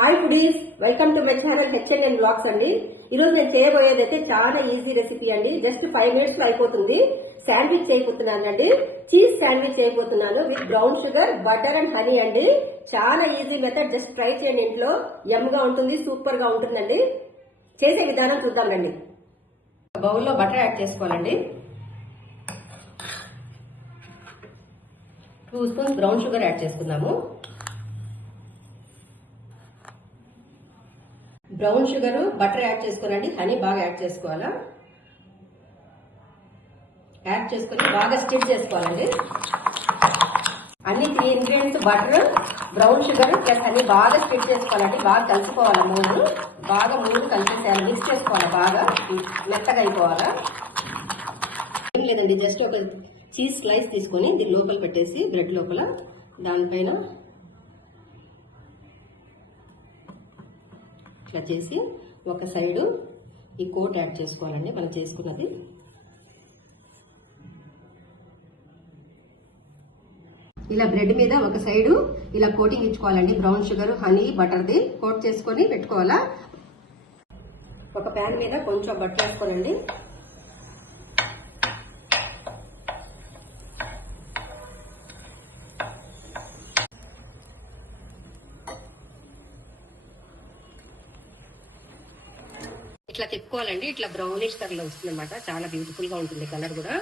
Hi foodies, welcome to my channel HNN blogs అండి. ఈరోజు నేను చేయబోయేది అయితే చాలా ఈజీ రెసిపీ అండి. జస్ట్ 5 minutes లో అయిపోతుంది. శాండ్విచ్ చేయబోతున్నాను అండి. చీజ్ శాండ్విచ్ చేయబోతున్నాను with brown sugar, butter and honey అండి. చాలా ఈజీ మెథడ్, జస్ట్ ట్రై చేయండి ఇంట్లో. యమ్గా ఉంటుంది, సూపర్ గా ఉంటుందండి. చేసే విధానం చూద్దామండి. బౌల్లో బటర్ యాడ్ చేసుకోవాలండి. 2 స్పూన్స్ బ్రౌన్ షుగర్ యాడ్ చేసుకుందాము. బ్రౌన్ షుగర్, బటర్ యాడ్ చేసుకోనండి. హనీ బాగా యాడ్ చేసుకోవాలా. యాడ్ చేసుకుని బాగా స్టిర్ చేసుకోవాలండి. అన్ని 3 ingredients butter, brown sugar plus honey బాగా స్టిర్ చేసుకోవాలండి. బాగా కలిసిపోవాలి. మూడు కలిసేసేయాలి. మిక్స్ చేసుకోవాలి. బాగా మెత్తగా అయిపోవాలా. ఏం లేదండి, జస్ట్ ఒక చీజ్ స్లైస్ తీసుకొని దీని లోపల పెట్టేసి బ్రెడ్ లోపల దానిపైన ఇట్లా చేసి ఒక సైడు ఈ కోట్ యాడ్ చేసుకోవాలండి. మనం చేసుకున్నది ఇలా బ్రెడ్ మీద ఒక సైడు ఇలా కోటింగ్ ఇచ్చుకోవాలండి. బ్రౌన్ షుగర్, హనీ, బటర్ది కోట్ చేసుకొని పెట్టుకోవాలా. ఒక ప్యాన్ మీద కొంచెం బటర్ వేసుకోనండి. ఇట్లా తిప్పుకోవాలండి. ఇట్లా బ్రౌనిష్ కలర్ లో వస్తుంది అనమాట. చాలా బ్యూటిఫుల్ గా ఉంటుంది కలర్ కూడా.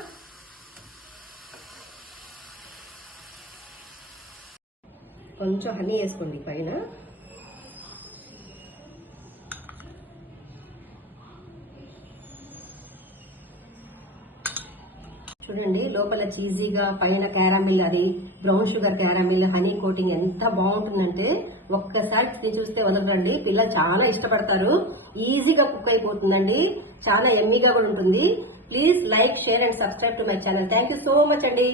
కొంచెం హనీ వేసుకోండి పైన. చూడండి లోపల చీజీగా, పైన క్యారామిల్, అది brown sugar caramel, honey coating ఎంత బాగుంటుందంటే ఒక్కసారి చూస్తే వదలరండి. పిల్లలు చాలా ఇష్టపడతారు. ఈజీగా కుక్ అయిపోతుందండి. చాలా ఎమ్మీగా కూడా ఉంటుంది. Please like, share and subscribe to my channel. Thank you so much అండి.